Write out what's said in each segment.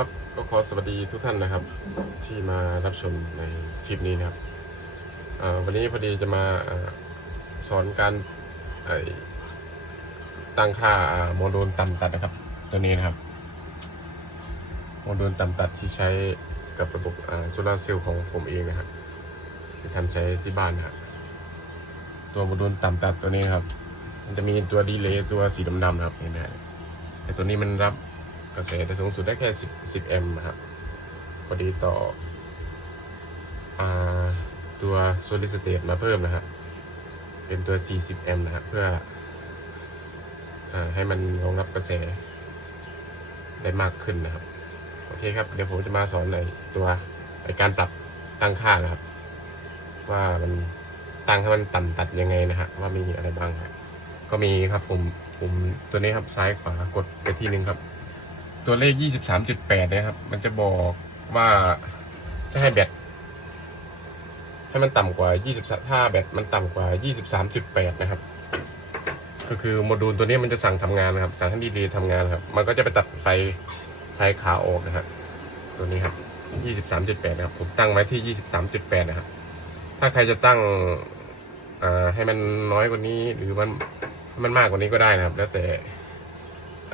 ครับก็ขอสวัสดีทุกท่านนะครับ ที่มารับชมในคลิปนี้นะครับวันนี้พอดีจะมาอสอนการตั้งค่าอ่าโมดูลต่ำตัดนะครับ ตัวนี้นะครับ โมดูลต่ำตัดที่ใช้กับระบบโซลาร์เซลล์ของผมเองนะครับที่ทำใช้ที่บ้านนะครับตัวโมดูลต่ำตัดตัวนี้ครับ มันจะมีตัวดีเลย์ตัวสีดำๆนะครับเห็นไหมแต่ตัวนี้มันรับ กระแสได้สูงสุดได้แค่10 10แอมป์ครับพอดีต่ออตัวโซลิสเตตมาเพิ่มนะครับเป็นตัว 40 แอมป์นะครับเพื่ออให้มันรองรับกระแสได้มากขึ้นนะครับ โอเคครับ เดี๋ยวผมจะมาสอนในตัวในการปรับตั้งค่านะครับ ว่ามันตั้งให้มันต่ำตัดยังไงนะฮะว่ามีอะไรบ้างครับก็มีครับผมผมตัวนี้ครับซ้ายขวากดไปทีหนึ่งครับ ตัวเลข 23.8 นะครับ มันจะบอกว่าจะให้แบตให้มันต่ำกว่า 20ถ้าแบตมันต่ำกว่า 23.8 นะครับ ก็คือโมดูลตัวนี้มันจะสั่งทำงานนะครับ สั่งให้ดีเลย์ทำงานครับ มันก็จะไปตัดไฟไฟขาออกนะครับตัวนี้ครับ 23.8 นะครับ ผมตั้งไว้ที่ 23.8 นะครับ ถ้าใครจะตั้งให้มันน้อยกว่านี้หรือมันมันมากกว่านี้ก็ได้นะครับ แล้วแต่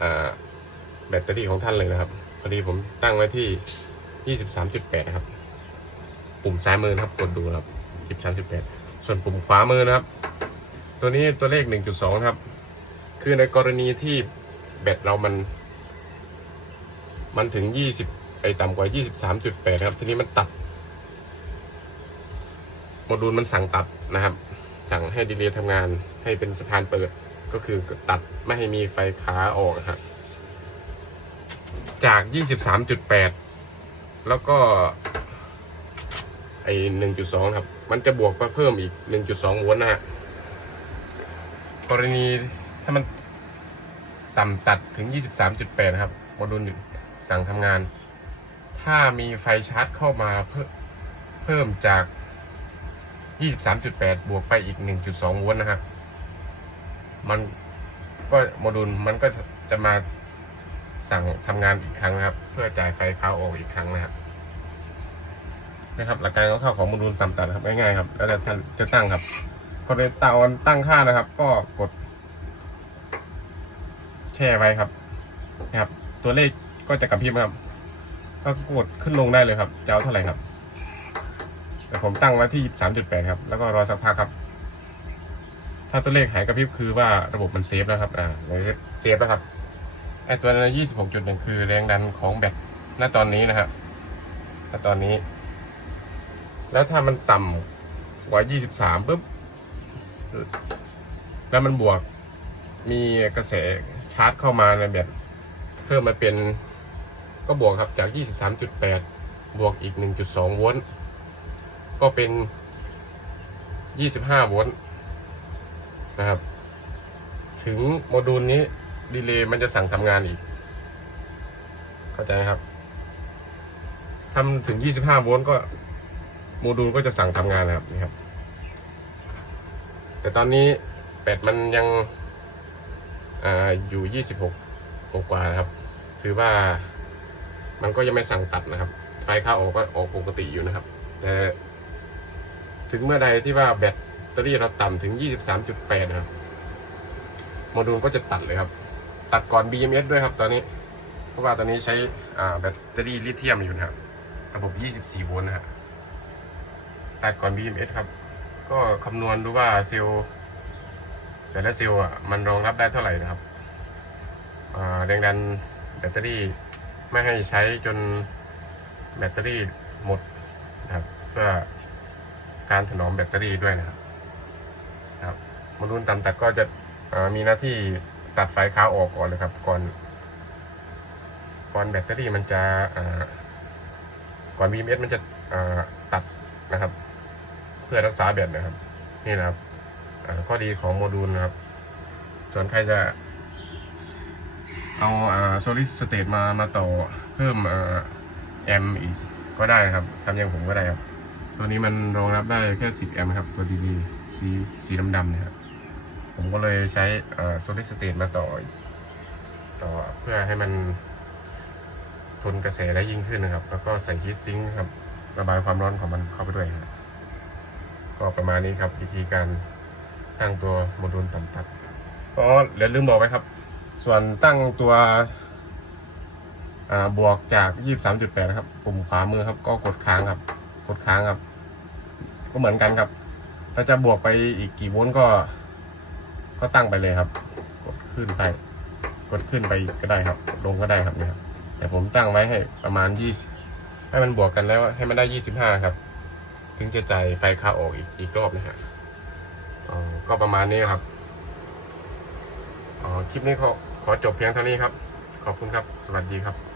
อ่า แบตเตอรี่ของท่านเลยนะครับพอดีผมตั้งไว้ที่ 23.8 นะครับ ปุ่มซ้ายมือนะครับ กดดูนะครับ 23.8 ส่วนปุ่มขวามือนะครับ ตัวนี้ตัวเลข 1.2 นะครับ คือในกรณีที่แบตเรามัน มันถึง 20 ไปต่ำกว่า 23.8นะครับ ทีนี้มันตัดโมดูลมันสั่งตัดนะครับ สั่งให้ดีเลย์ทำงานให้เป็นสะพานเปิด ก็คือตัดไม่ให้มีไฟขาออกครับ จาก23.8แล้วก็ ไอ้1.2ครับ มันจะบวกมาเพิ่มอีก1.2โวลต์นะฮะกรณีถ้ามันต่ำตัดถึง 23.8 ครับโมดูลสั่งทำงาน ถ้ามีไฟชาร์จเข้ามาเพิ่มเพิ่มจาก 23.8 บวกไปอีก 1.2 โวลต์นะฮะมันก็โมดูลมันก็จะมา สั่งทำงานอีกครั้งนะครับ เพื่อจ่ายไฟเข้าออกอีกครั้งนะครับนะครับ หลักการเข้าของโมดูลต่ำตัดครับง่ายๆครับ แล้วแต่ท่านจะตั้งครับกดเตาตั้งค่านะครับ ก็กด แช่ไว้ครับนะครับ ตัวเลขก็จะกระพริบครับ ก็กดขึ้นลงได้เลยครับจะเอาเท่าไหร่ครับแต่ผมตั้งไว้ที่3.8ครับ แล้วก็รอสักพักครับ ถ้าตัวเลขหายกระพริบคือว่าระบบมันเซฟแล้วครับ อ่าเซฟแล้วครับ ไอตัวนั้นยี่สิบหกจุดหนึ่งคือแรงดันของแบตณตอนนี้นะครับณตอนนี้ แล้วถ้ามันต่ำกว่ายี่สิบสามปุ๊บ แล้วมันบวก มีกระแสชาร์จเข้ามาในแบตเพิ่มมาเป็นก็บวกครับจากยี่สิบสามจุดแปดบวกอีกหนึ่งจุดสองโวลต์ ก็เป็นยี่สิบห้าโวลต์นะครับ ถึงโมดูลนี้ ดีเลย์มันจะสั่งทำงานอีก เข้าใจไหมครับทำถึง 25 โวลต์ก็โมดูลก็จะสั่งทำงานนะครับนี่ครับ แต่ตอนนี้แบตมันยังออยู่ 26กว่านะครับ ถือว่ามันก็ยังไม่สั่งตัดนะครับ ไฟเข้าออกก็ออกปกติอยู่นะครับ แต่ถึงเมื่อใดที่ว่าแบตเตอรี่เราต่ำถึง 23.8 นะครับโมดูลก็จะตัดเลยครับ ตัดก่อน BMS ด้วยครับตอนนี้ เพราะว่าตอนนี้ใช้แบตเตอรี่ลิเธียมอยู่นะครับ ระบบ 24 โวลต์นะครับตัดก่อน BMS ครับ ก็คำนวณดูว่าเซลล์แต่ละเซลล์อะมันรองรับได้เท่าไหร่นะครับแรงดันแบตเตอรี่ไม่ให้ใช้จนแบตเตอรี่หมดนะครับเพื่อการถนอมแบตเตอรี่ด้วยนะครับครับโมดูลต่ำตัดก็จะมีหน้าที่ ตัดไฟค้าออกก่อนเลยครับ ก่อน ก่อนแบตเตอรี่มันจะอ่าก่อน BMS มันจะตัดนะครับ เพื่อรักษาแบตนะครับ นี่นะครับข้อดีของโมดูลนะครับ ส่วนใครจะเอาโซลิดสเตตมามาต่อเพิ่มแอมอีกก็ได้ครับทำอย่างผมก็ได้ครับ ตัวนี้มันรองรับได้แค่ 10 แอมป์ครับ ตัวดีๆสีสีดำๆนี่ยครับ ก็เลยใช้โซลิดสเตตมาต่อต่อเพื่อให้มันทนกระแสได้ยิ่งขึ้นนะครับ แล้วก็ใส่ฮีทซิงค์ครับระบายความร้อนของมันเข้าไปด้วยครับก็ประมาณนี้ครับวิธีการตั้งตัวโมดูลต่ำตัดอ๋อเดี๋ยวลืมบอกไปครับ ส่วนตั้งตัวอ่าบวกจาก 23.8 นะครับ ปุ่มขวามือครับ ก็กดค้างครับ กดค้างครับ ก็เหมือนกันครับ ถ้าจะบวกไปอีกกี่โวลต์ก็ ก็ตั้งไปเลยครับ กดขึ้นไป กดขึ้นไปก็ได้ครับ ลงก็ได้ครับเนี่ยครับแต่ผมตั้งไว้ให้ประมาณ20ให้มันบวกกันแล้วให้มันได้25ครับ ถึงจะจ่ายไฟค่าออกอีกอีกรอบนะฮะอ๋อก็ประมาณนี้ครับอ๋อคลิปนี้ขอขอจบเพียงเท่านี้ครับ ขอบคุณครับ สวัสดีครับ